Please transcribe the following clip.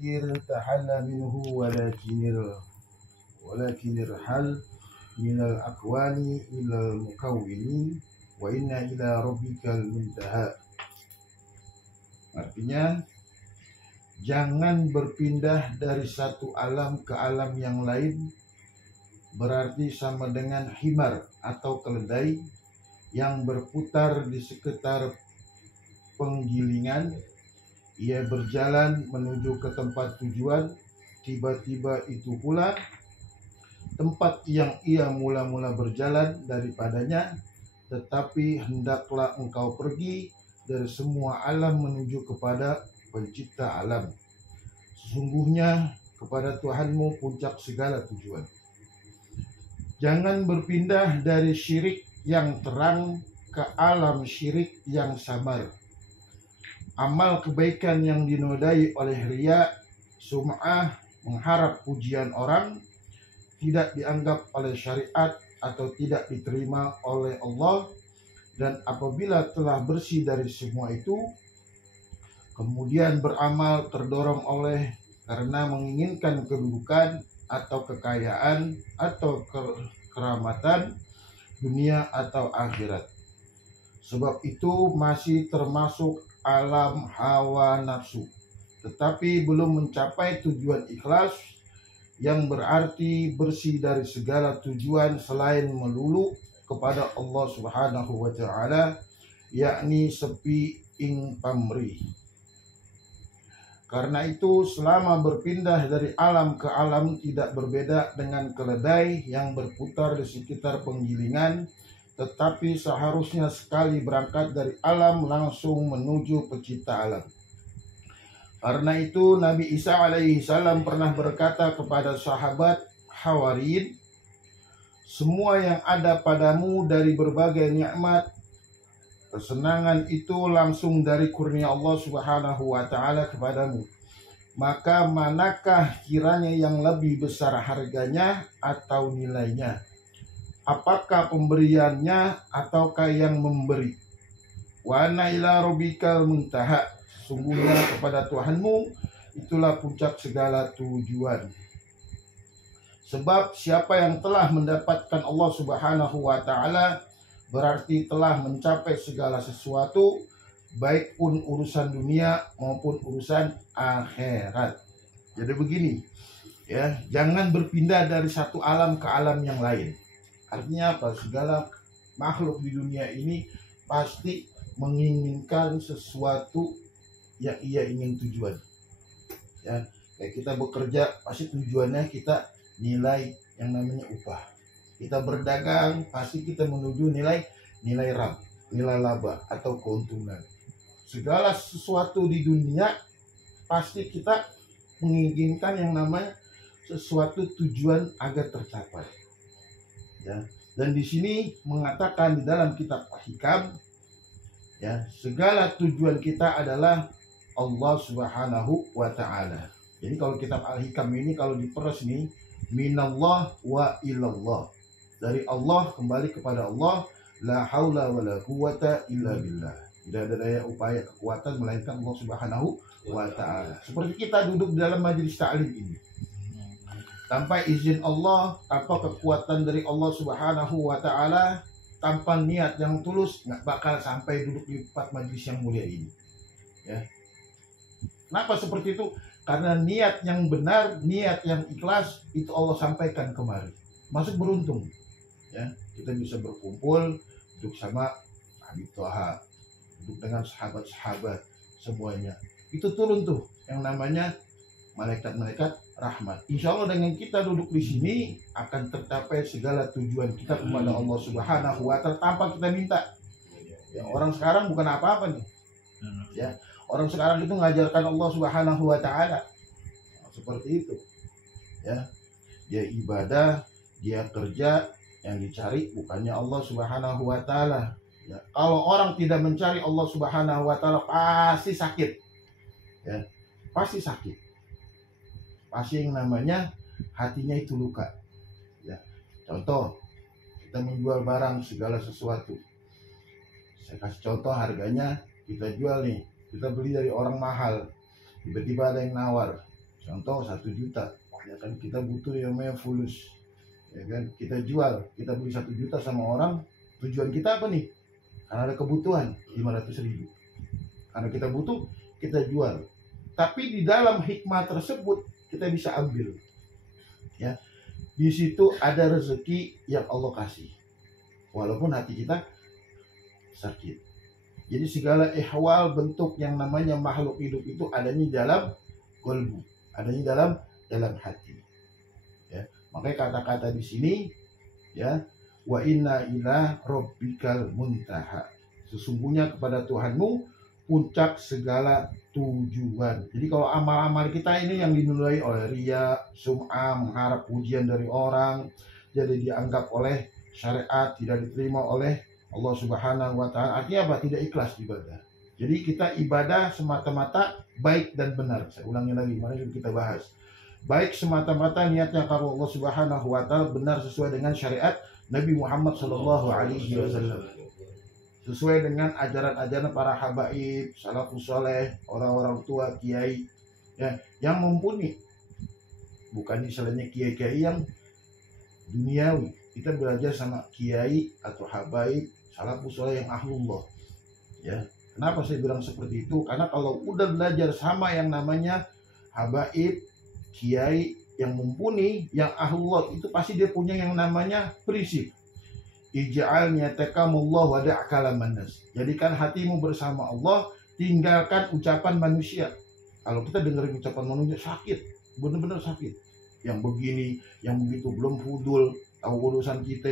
ارتحل منه ولكن ارحل من الأكوان إلى المكونين وإن إلى ربك المنتهى. Artinya, jangan berpindah dari satu alam ke alam yang lain, berarti sama dengan himar atau keledai yang berputar di sekitar penggilingan. Ia berjalan menuju ke tempat tujuan, tiba-tiba itu pula tempat yang ia mula-mula berjalan daripadanya, tetapi hendaklah engkau pergi dari semua alam menuju kepada pencipta alam. Sesungguhnya kepada Tuhanmu puncak segala tujuan. Jangan berpindah dari syirik yang terang ke alam syirik yang samar. Amal kebaikan yang dinodai oleh riya, sum'ah, mengharap pujian orang, tidak dianggap oleh syariat atau tidak diterima oleh Allah. Dan apabila telah bersih dari semua itu, kemudian beramal terdorong oleh karena menginginkan kedudukan atau kekayaan atau keramatan dunia atau akhirat. Sebab itu masih termasuk alam hawa nafsu, tetapi belum mencapai tujuan ikhlas yang berarti bersih dari segala tujuan selain melulu kepada Allah Subhanahu wa Ta'ala, yakni sepi ing pamrih. Karena itu selama berpindah dari alam ke alam tidak berbeda dengan keledai yang berputar di sekitar penggilingan, tetapi seharusnya sekali berangkat dari alam langsung menuju pencipta alam. Karena itu Nabi Isa alaihi salam pernah berkata kepada sahabat Hawariyin, semua yang ada padamu dari berbagai nikmat, kesenangan itu langsung dari kurnia Allah Subhanahu wa Ta'ala kepadamu. Maka manakah kiranya yang lebih besar harganya atau nilainya? Apakah pemberiannya ataukah yang memberi? Wa anna ila rabbikal muntaha. Sungguhnya kepada Tuhanmu itulah puncak segala tujuan. Sebab siapa yang telah mendapatkan Allah Subhanahu wa Ta'ala berarti telah mencapai segala sesuatu, baik pun urusan dunia maupun urusan akhirat. Jadi begini, ya, jangan berpindah dari satu alam ke alam yang lain. Artinya apa? Segala makhluk di dunia ini pasti menginginkan sesuatu yang ia ingin tujuan. Ya, kayak kita bekerja pasti tujuannya kita nilai yang namanya upah. Kita berdagang pasti kita menuju nilai laba atau keuntungan. Segala sesuatu di dunia pasti kita menginginkan yang namanya sesuatu tujuan agar tercapai. Ya, dan di sini mengatakan di dalam kitab Hikam, ya, segala tujuan kita adalah Allah Subhanahu wa Ta'ala. Jadi kalau kitab Al-Hikam ini kalau diperas nih, minallah wa ilallah, dari Allah kembali kepada Allah, la haula wa la quwata illa billah, tidak ada daya upaya kekuatan melainkan Allah Subhanahu wa Ta'ala. Seperti kita duduk di dalam majelis ta'lim ini, tanpa izin Allah, tanpa kekuatan dari Allah Subhanahu wa Ta'ala, tanpa niat yang tulus, nggak bakal sampai duduk di tempat majelis yang mulia ini. Ya. Kenapa seperti itu? Karena niat yang benar, niat yang ikhlas itu Allah sampaikan kemari. Masuk beruntung. Ya, kita bisa berkumpul, duduk sama Habib Toha, duduk dengan sahabat-sahabat semuanya. Itu turun tuh yang namanya malaikat-malaikat rahmat. Insya Allah dengan kita duduk di sini akan tercapai segala tujuan kita kepada Allah Subhanahu wa Ta'ala tanpa kita minta. Ya, orang sekarang bukan apa-apa nih. Ya, orang sekarang itu mengajarkan Allah Subhanahu wa Ta'ala. Seperti itu. Ya. Dia ibadah, dia kerja, yang dicari bukannya Allah Subhanahu wa Ta'ala. Ya. Kalau orang tidak mencari Allah Subhanahu wa Ta'ala pasti sakit. Ya. Pasti sakit. Pasti yang namanya hatinya itu luka. Ya. Contoh, kita menjual barang segala sesuatu. Saya kasih contoh harganya, kita jual nih. Kita beli dari orang mahal, tiba-tiba ada yang nawar, Contoh 1 juta, ya kan kita butuh yang namanya fulus, ya kan kita jual, kita beli 1 juta sama orang, tujuan kita apa nih? Karena ada kebutuhan 500.000, karena kita butuh kita jual. Tapi di dalam hikmah tersebut kita bisa ambil, ya di situ ada rezeki yang Allah kasih, walaupun hati kita sakit. Jadi segala ihwal bentuk yang namanya makhluk hidup itu adanya dalam qalbu, adanya dalam hati. Ya, makanya kata-kata di sini, ya, wa inna ila rabbikal muntaha. Sesungguhnya kepada Tuhanmu puncak segala tujuan. Jadi kalau amal-amal kita ini yang dinilai oleh riya, sum'ah, mengharap pujian dari orang, jadi dianggap oleh syariat tidak diterima oleh Allah Subhanahu wa Ta'ala, artinya apa? Tidak ikhlas ibadah. Jadi kita ibadah semata-mata baik dan benar. Saya ulangi lagi, mari kita bahas. Baik semata-mata niatnya karena Allah Subhanahu wa Ta'ala, benar sesuai dengan syariat Nabi Muhammad Shallallahu Alaihi Wasallam, sesuai dengan ajaran-ajaran para habaib, salafus soleh, orang-orang tua, kiai, ya, yang mumpuni. Bukan misalnya kiai-kiai yang duniawi. Kita belajar sama kiai atau habaib, salafus soleh yang ahlullah. Ya, kenapa saya bilang seperti itu? Karena kalau udah belajar sama yang namanya habaib, kiai yang mumpuni, yang ahlullah, itu pasti dia punya yang namanya prinsip. Ij'al ni'atakamullah wa da'kalaman nas. Jadikan hatimu bersama Allah, tinggalkan ucapan manusia. Kalau kita dengerin ucapan manusia sakit, benar-benar sakit. Yang begini, yang begitu, belum fudul, tahu urusan kita.